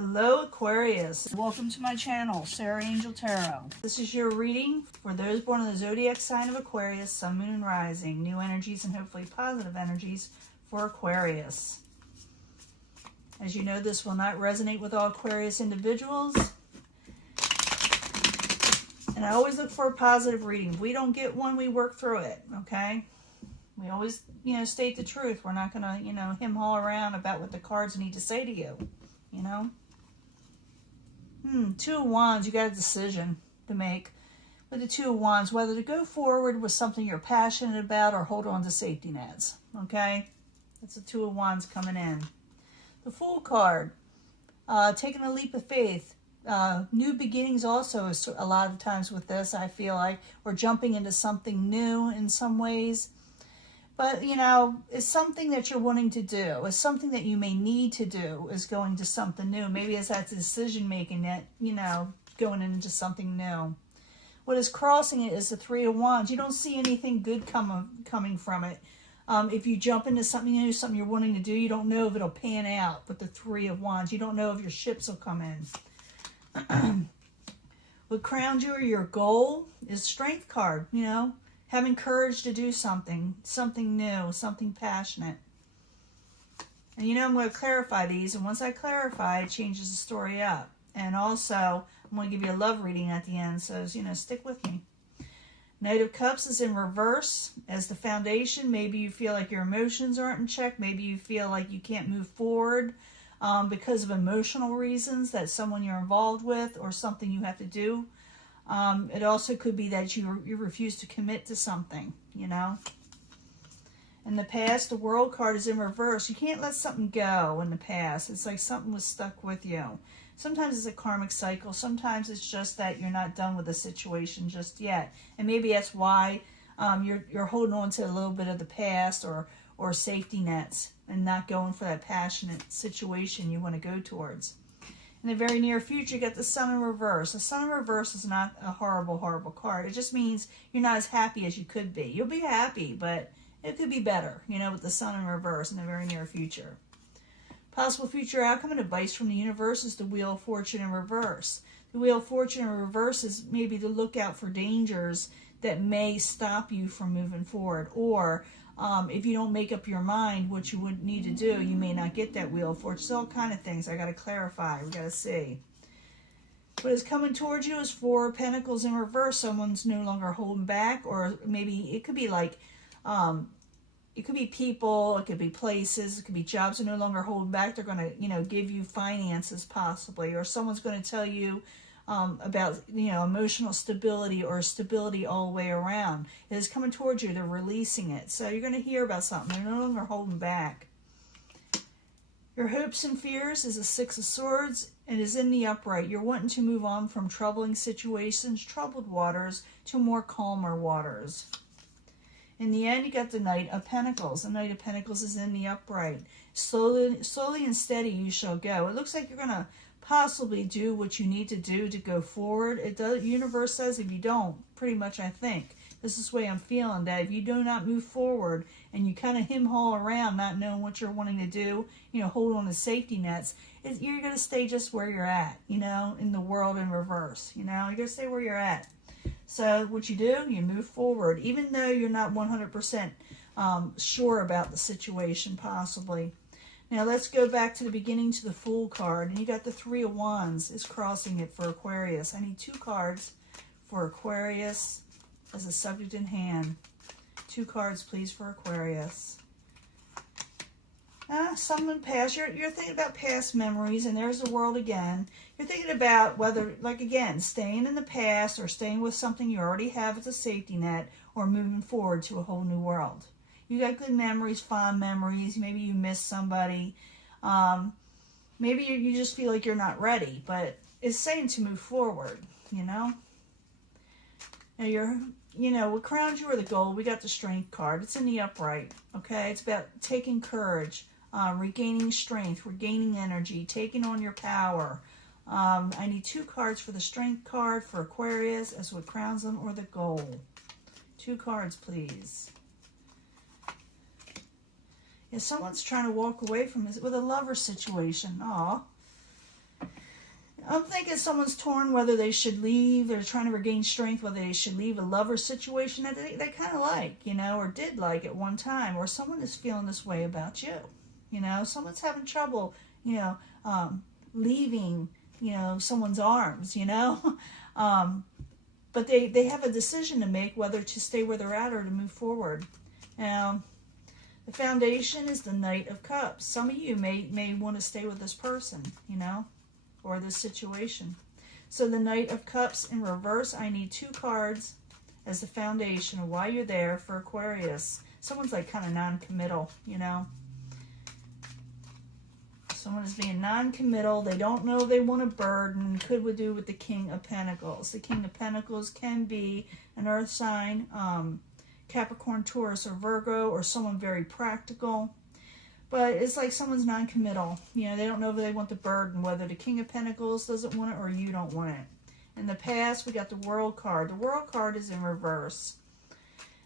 Hello Aquarius, welcome to my channel, Sarah Angel Tarot. This is your reading for those born in the zodiac sign of Aquarius, Sun, Moon, and Rising. New energies and hopefully positive energies for Aquarius. As you know, this will not resonate with all Aquarius individuals. And I always look for a positive reading. If we don't get one, we work through it, okay? We always, state the truth. We're not going to, hem-haw around about what the cards need to say to you. Two of Wands, you got a decision to make with the Two of Wands, whether to go forward with something you're passionate about or hold on to safety nets, okay? That's the Two of Wands coming in. The Fool card, taking a leap of faith. New beginnings also is a lot of times with this, I feel like. We're jumping into something new in some ways. But, it's something that you're wanting to do. It's something that you may need to do is going to something new. Maybe it's that decision-making that, going into something new. What is crossing it is the Three of Wands. You don't see anything good coming from it. If you jump into something new, something you're wanting to do, you don't know if it'll pan out with the Three of Wands. You don't know if your ships will come in. What crowns you or your goal is Strength card, having courage to do something new, something passionate. And I'm going to clarify these, and once I clarify, it changes the story up. And also, I'm going to give you a love reading at the end, so, stick with me. Knight of Cups is in reverse as the foundation. Maybe you feel like your emotions aren't in check. Maybe you feel like you can't move forward because of emotional reasons, that someone you're involved with or something you have to do. It also could be that you refuse to commit to something, In the past, the World card is in reverse. You can't let something go in the past. It's like something was stuck with you. Sometimes it's a karmic cycle. Sometimes it's just that you're not done with the situation just yet. And maybe that's why you're holding on to a little bit of the past or safety nets and not going for that passionate situation you want to go towards. In the very near future, you get the Sun in reverse. The Sun in reverse is not a horrible, horrible card. It just means you're not as happy as you could be. You'll be happy, but it could be better, with the Sun in reverse in the very near future. Possible future outcome and advice from the universe is the Wheel of Fortune in reverse. The Wheel of Fortune in reverse is maybe to look out for dangers that may stop you from moving forward. Or if you don't make up your mind what you would need to do, you may not get that Wheel of Fortune. It's all kind of things I got to clarify. We got to see. What is coming towards you is Four of Pentacles in reverse. Someone's no longer holding back, or maybe it could be like, it could be people, it could be places, it could be jobs that are no longer holding back. They're going to, give you finances possibly, or someone's going to tell you about, emotional stability or stability all the way around. It is coming towards you. They're releasing it. So you're going to hear about something. They're no longer holding back. Your hopes and fears is a Six of Swords and is in the upright. You're wanting to move on from troubling situations, troubled waters, to more calmer waters. In the end, you got the Knight of Pentacles. The Knight of Pentacles is in the upright. Slowly and steady you shall go. It looks like you're going to possibly do what you need to do to go forward. The universe says if you don't, pretty much I think, this is the way I'm feeling, that if you do not move forward and you kind of hem-haw around not knowing what you're wanting to do, hold on to safety nets, you're going to stay just where you're at, in the world in reverse. You're going to stay where you're at. So what you do, you move forward, even though you're not 100% sure about the situation possibly. Now let's go back to the beginning to the Fool card. And you got the Three of Wands is crossing it for Aquarius. I need two cards for Aquarius as a subject in hand. Two cards, please, for Aquarius. Someone past. You're thinking about past memories, and there's the world again. You're thinking about whether, again, staying in the past or staying with something you already have as a safety net or moving forward to a whole new world. You got good memories, fond memories. Maybe you miss somebody. Maybe you just feel like you're not ready, but it's saying to move forward, Now what crowns you are the goal. We got the Strength card. It's in the upright, okay? It's about taking courage, regaining strength, regaining energy, taking on your power. I need two cards for the Strength card for Aquarius as what crowns them or the goal. Two cards, please. Yeah, someone's trying to walk away from this with a lover situation. Aw. I'm thinking someone's torn whether they should leave. They're trying to regain strength, whether they should leave a lover situation that they kind of like, you know, or did like at one time. Or someone is feeling this way about you. You know, someone's having trouble, you know, leaving, you know, someone's arms, you know. But they have a decision to make whether to stay where they're at or to move forward. Now, the foundation is the Knight of Cups. Some of you may want to stay with this person, you know, or this situation. So the Knight of Cups in reverse, I need 2 cards as the foundation of why you're there for Aquarius. Someone's like kind of non-committal, you know. Someone is being non-committal. They don't know they want a burden. Could do with the King of Pentacles. The King of Pentacles can be an earth sign, Capricorn, Taurus, or Virgo, or someone very practical. But it's like someone's non-committal. You know, they don't know if they want the burden, whether the King of Pentacles doesn't want it or you don't want it. In the past, we got the World card. The World card is in reverse.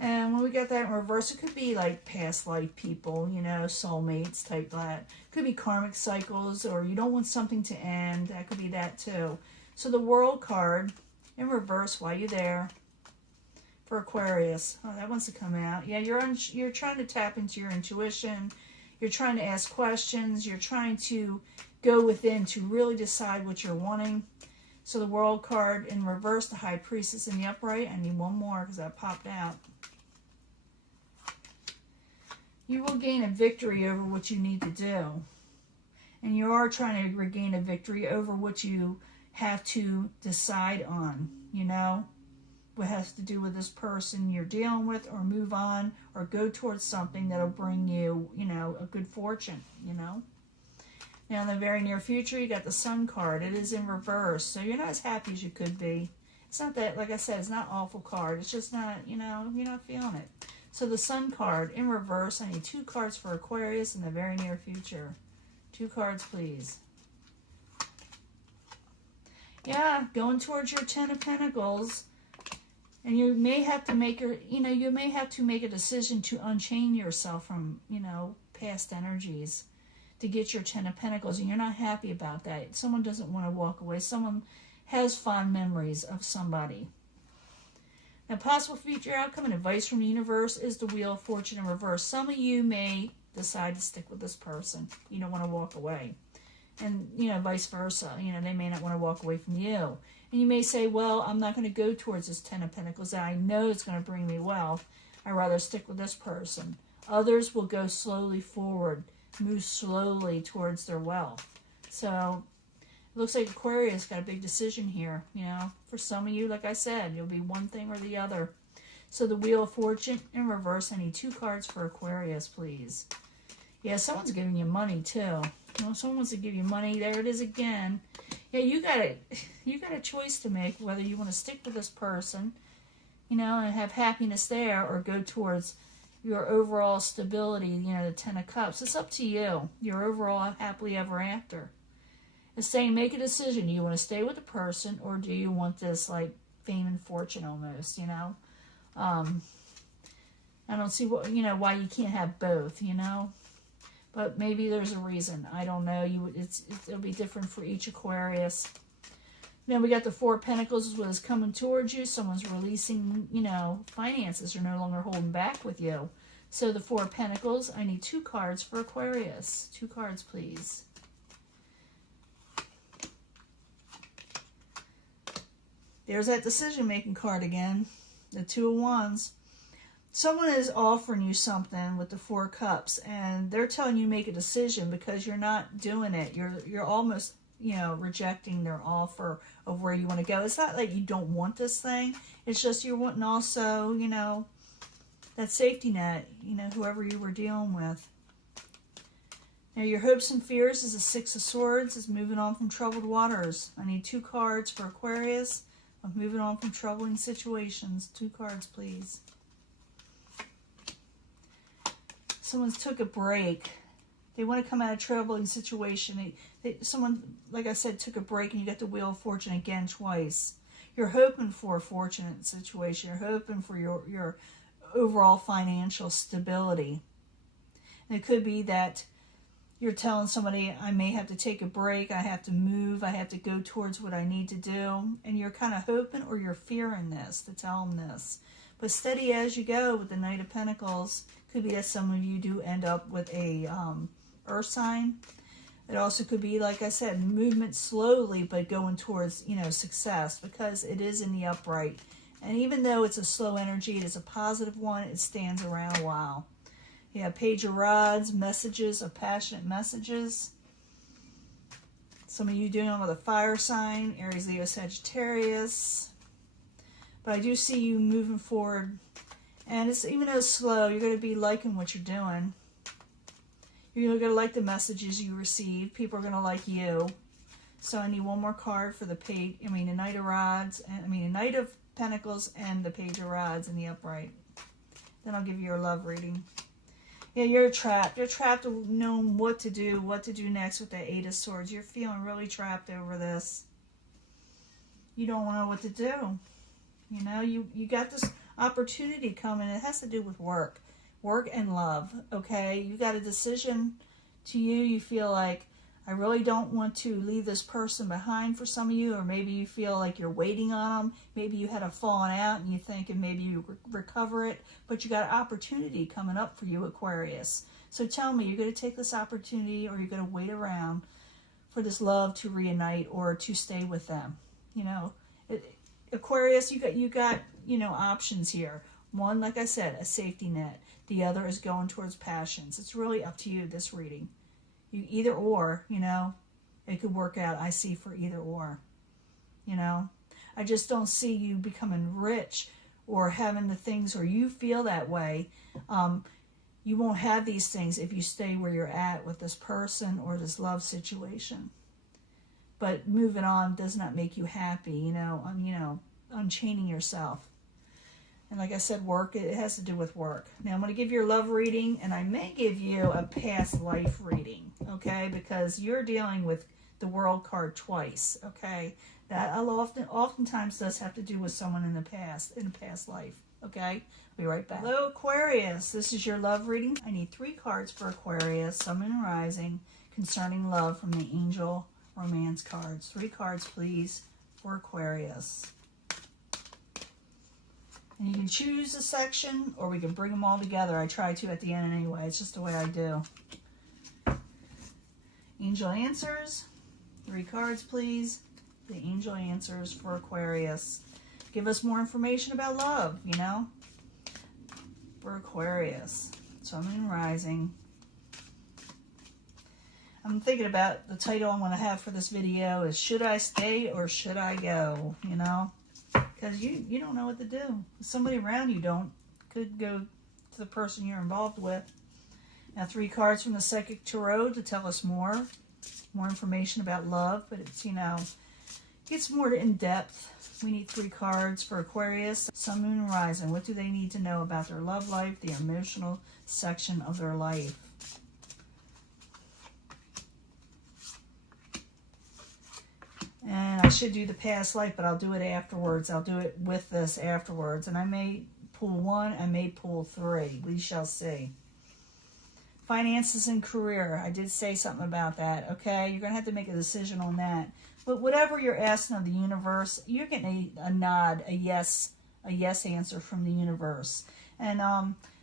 And when we got that in reverse, it could be like past life people, you know, soulmates type that. Could be karmic cycles, or you don't want something to end. That could be that too. So the World card in reverse, why you there for Aquarius? Oh, that wants to come out. Yeah, you're trying to tap into your intuition. You're trying to ask questions. You're trying to go within to really decide what you're wanting. So the World card in reverse, the High Priestess in the upright. I need one more because that popped out. You will gain a victory over what you need to do. And you are trying to regain a victory over what you have to decide on, you know. What has to do with this person you're dealing with, or move on, or go towards something that'll bring you, you know, a good fortune, you know. Now, in the very near future, you got the Sun card. It is in reverse, so you're not as happy as you could be. It's not that, like I said, it's not an awful card. It's just not, you know, you're not feeling it. So the Sun card in reverse, I need 2 cards for Aquarius in the very near future. 2 cards, please. Yeah, going towards your 10 of Pentacles. And you may have to make a decision to unchain yourself from, you know, past energies to get your 10 of Pentacles. And you're not happy about that. Someone doesn't want to walk away. Someone has fond memories of somebody. Now, possible future outcome and advice from the universe is the Wheel of Fortune in reverse. Some of you may decide to stick with this person. You don't want to walk away. And, you know, vice versa. You know, they may not want to walk away from you. And you may say, well, I'm not going to go towards this 10 of Pentacles. I know it's going to bring me wealth. I'd rather stick with this person. Others will go slowly forward, move slowly towards their wealth. So it looks like Aquarius got a big decision here. You know, for some of you, like I said, you'll be one thing or the other. So the Wheel of Fortune in reverse. I need 2 cards for Aquarius, please. Yeah, someone's giving you money too. You know, someone wants to give you money. There it is again. Yeah, you got a choice to make whether you want to stick with this person, you know, and have happiness there, or go towards your overall stability, you know, the 10 of Cups. It's up to you. Your overall happily ever after. It's saying make a decision. Do you want to stay with the person, or do you want this like fame and fortune almost, you know? I don't see what, you know, why you can't have both, you know? But maybe there's a reason. I don't know. It'll be different for each Aquarius. Then we got the 4 of Pentacles is what is coming towards you. Someone's releasing, you know, finances. They're no longer holding back with you. So the 4 of Pentacles, I need 2 cards for Aquarius. 2 cards, please. There's that decision-making card again. The 2 of Wands. Someone is offering you something with the 4 Cups, and they're telling you make a decision because you're not doing it. You're almost, you know, rejecting their offer of where you want to go. It's not like you don't want this thing. It's just you're wanting also, you know, that safety net, you know, whoever you were dealing with. Now, your hopes and fears is the 6 of Swords, is moving on from troubled waters. I need 2 cards for Aquarius. I'm moving on from troubling situations. 2 cards, please. Someone's took a break. They want to come out of a troubling situation. Someone, like I said, took a break, and you got the Wheel of Fortune again twice. You're hoping for a fortunate situation. You're hoping for your overall financial stability. And it could be that You're telling somebody, I may have to take a break, I have to move, I have to go towards what I need to do. And you're kind of hoping or you're fearing this, to tell them this. But steady as you go with the Knight of Pentacles. Could be that some of you do end up with a earth sign. It also could be, like I said, movement slowly, but going towards, you know, success, because it is in the upright. And even though it's a slow energy, it is a positive one. It stands around a while. Yeah, Page of Rods, messages of passionate messages. Some of you dealing with a fire sign, Aries, Leo, Sagittarius. But I do see you moving forward. And it's, even though it's slow, you're going to be liking what you're doing. You're going to like the messages you receive. People are going to like you. So I need one more card for the page. I mean, the Knight of Rods. And, I mean, the Knight of Pentacles and the Page of Rods in the upright. Then I'll give you your love reading. Yeah, you're trapped. You're trapped of knowing what to do next with the Eight of Swords. You're feeling really trapped over this. You don't know what to do. You know, you got this opportunity coming. It has to do with work. Work and love, okay? You got a decision to you. You feel like, I really don't want to leave this person behind for some of you, or maybe you feel like you're waiting on them. Maybe you had a falling out and you think, and maybe you recover it, but you got an opportunity coming up for you, Aquarius. So tell me, you're going to take this opportunity, or you're going to wait around for this love to reunite or to stay with them? You know, Aquarius, you got, you know, options here. One, like I said, a safety net. The other is going towards passions. It's really up to you, this reading. You either or, you know, it could work out. I see for either or, you know. I just don't see you becoming rich or having the things, or you feel that way. You won't have these things if you stay where you're at with this person or this love situation. But moving on does not make you happy, you know, unchaining yourself. And like I said, work, it has to do with work. Now I'm going to give you a love reading, and I may give you a past life reading, okay? Because you're dealing with the World card twice, okay? That oftentimes does have to do with someone in a past life, okay? I'll be right back. Hello, Aquarius. This is your love reading. I need 3 cards for Aquarius, Sun, Moon, and Rising, concerning love from the Angel Romance cards. 3 cards, please, for Aquarius. And you can choose a section, or we can bring them all together. I try to at the end anyway. It's just the way I do. Angel Answers. 3 cards, please. The Angel Answers for Aquarius. Give us more information about love, you know. For Aquarius. Sun, Moon, Rising. I'm thinking about the title I'm going to have for this video is, Should I Stay or Should I Go? You know. Because you don't know what to do. Somebody around you could go to the person you're involved with. Now 3 cards from the Psychic Tarot to tell us more information about love, but it's, you know, gets more in depth. We need 3 cards for Aquarius, Sun, Moon, and Rising. What do they need to know about their love life, the emotional section of their life? And I should do the past life, but I'll do it afterwards. I'll do it with this afterwards. And I may pull 1, I may pull 3. We shall see. Finances and career. I did say something about that, okay? You're going to have to make a decision on that. But whatever you're asking of the universe, you're getting a nod, a yes answer from the universe. And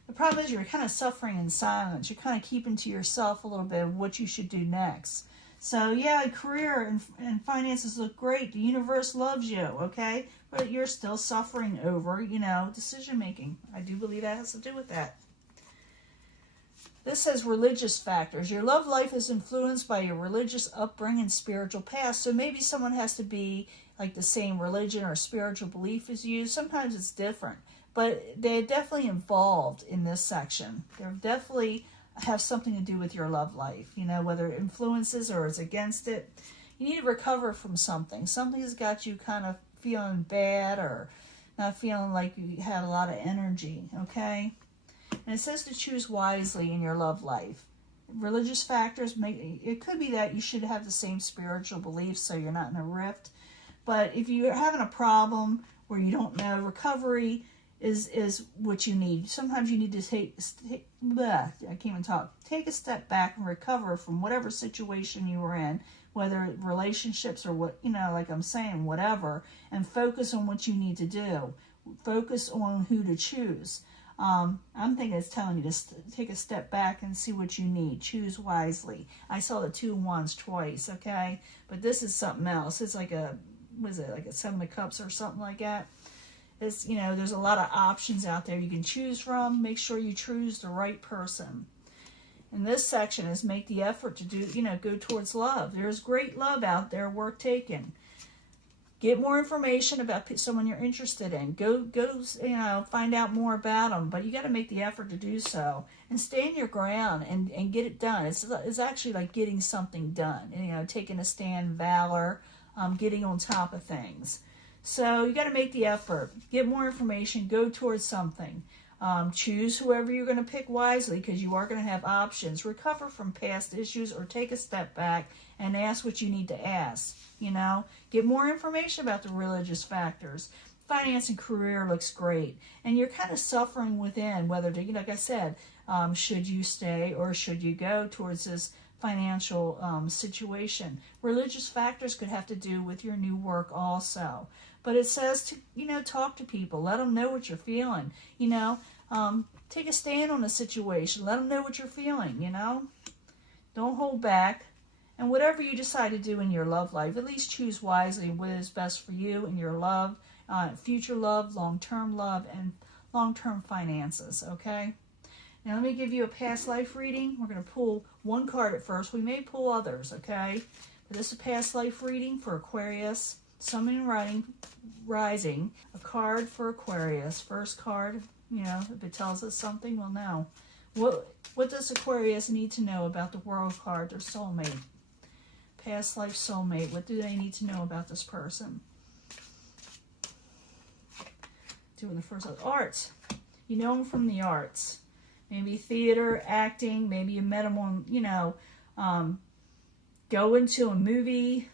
the problem is you're kind of suffering in silence. You're kind of keeping to yourself a little bit of what you should do next. So, yeah, career and finances look great. The universe loves you, okay? But you're still suffering over, you know, decision-making. I do believe that has to do with that. This says religious factors. Your love life is influenced by your religious upbringing and spiritual past. So maybe someone has to be like the same religion or spiritual belief as you. Sometimes it's different. But they're definitely involved in this section. They're definitely have something to do with your love life, you know, whether it influences or is against it. You need to recover from something. Something has got you kind of feeling bad or not feeling like you have a lot of energy, okay? And it says to choose wisely in your love life. Religious factors, it could be that you should have the same spiritual beliefs so you're not in a rift. But if you're having a problem where you don't know, recovery is what you need. Sometimes you need to take I can't even talk. Take a step back and recover from whatever situation you were in, whether relationships or what, like I'm saying, whatever, and focus on what you need to do. Focus on who to choose. I'm thinking it's telling you to take a step back and see what you need. Choose wisely. I saw the 2 wands twice, okay? But this is something else. It's like a, what is it, like a 7 of cups or something like that. It's, there's a lot of options out there you can choose from. Make sure you choose the right person. And this section is make the effort to do, go towards love. There's great love out there worth taking. Get more information about someone you're interested in. Go, find out more about them. But you got to make the effort to do so. And stand your ground and get it done. It's actually like getting something done. Taking a stand, valor, getting on top of things. So you got to make the effort. Get more information. Go towards something. Choose whoever you're going to pick wisely, because you are going to have options. Recover from past issues or take a step back and ask what you need to ask. Get more information about the religious factors. Finance and career looks great. And you're kind of suffering within whether to, like I said, should you stay or should you go towards this financial situation. Religious factors could have to do with your new work also. But it says to, talk to people. Let them know what you're feeling. Take a stand on the situation. Let them know what you're feeling, Don't hold back. And whatever you decide to do in your love life, at least choose wisely what is best for you and your love, future love, long-term love, and long-term finances, okay? Now let me give you a past life reading. We're going to pull one card at first. We may pull others, okay? But this is a past life reading for Aquarius. Sun and rising. A card for Aquarius. First card, if it tells us something, we'll know. What does Aquarius need to know about the World card, their soulmate? Past life soulmate. What do they need to know about this person? Doing the first arts. You know them from the arts. Maybe theater, acting. Maybe you met them on, going to a movie.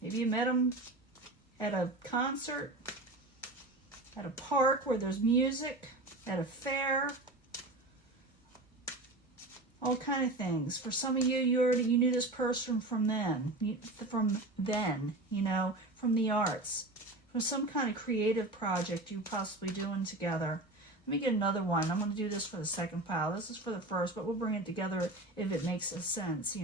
Maybe you met them at a concert, at a park where there's music, at a fair. All kind of things. For some of you, you knew this person from then, from the arts, from some kind of creative project you're possibly doing together. Let me get another one. I'm going to do this for the second pile. This is for the first, but we'll bring it together if it makes sense,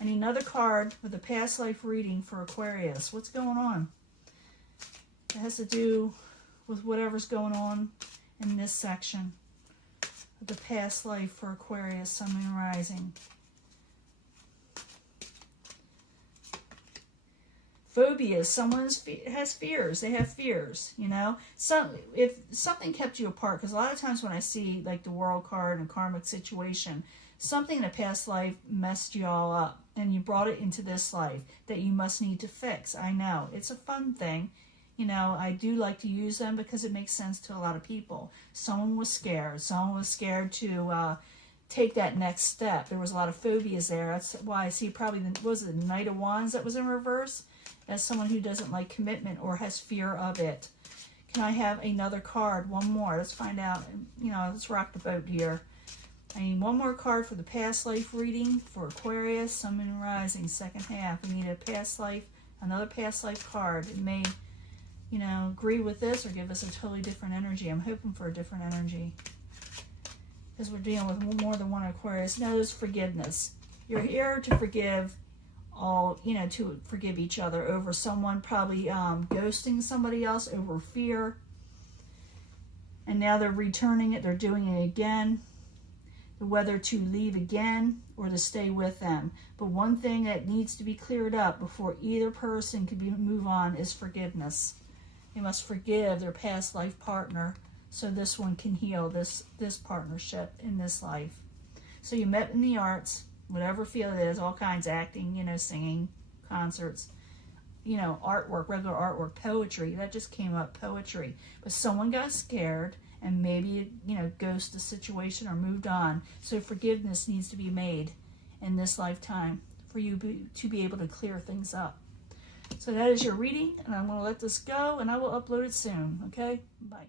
I need another card with a past life reading for Aquarius. What's going on? It has to do with whatever's going on in this section. The past life for Aquarius, Sun and Rising. Phobias. Someone has fears. They have fears, if something kept you apart, because a lot of times when I see like the World card and karmic situation, something in a past life messed you all up and you brought it into this life that you must need to fix. I know. It's a fun thing. I do like to use them because it makes sense to a lot of people. Someone was scared. Someone was scared to take that next step. There was a lot of phobias there. That's why I see probably, the Knight of Wands that was in reverse? As someone who doesn't like commitment or has fear of it. Can I have another card? One more. Let's find out. Let's rock the boat here. I need one more card for the past life reading for Aquarius, Sun and Rising, second half. We need a past life, another past life card. It may agree with this or give us a totally different energy. I'm hoping for a different energy because we're dealing with more than one Aquarius. Now there's forgiveness. You're here to forgive to forgive each other over someone probably ghosting somebody else over fear. And now they're returning it. They're doing it again. Whether to leave again or to stay with them. But one thing that needs to be cleared up before either person can move on is forgiveness. They must forgive their past life partner so this one can heal this partnership in this life. So you met in the arts, whatever field it is, all kinds, acting, singing, concerts, artwork, regular artwork, poetry. That just came up, poetry. But someone got scared and maybe, ghosted the situation or moved on. So forgiveness needs to be made in this lifetime for you to be able to clear things up. So that is your reading, and I'm going to let this go, and I will upload it soon. Okay? Bye.